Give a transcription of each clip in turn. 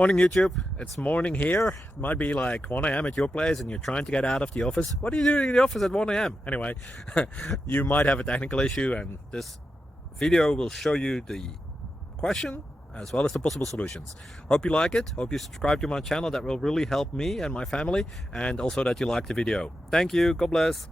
Morning YouTube, it's morning here. It might be like 1 a.m. at your place and you're trying to get out of the office. What are you doing in the office at 1 a.m.? Anyway, you might have a technical issue and this video will show you the question as well as the possible solutions. Hope you like it, hope you subscribe to my channel. That will really help me and my family, and also that you like the video. Thank you, God bless.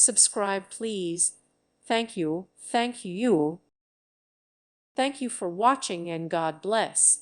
Subscribe, please. Thank you. Thank you. Thank you for watching, and God bless.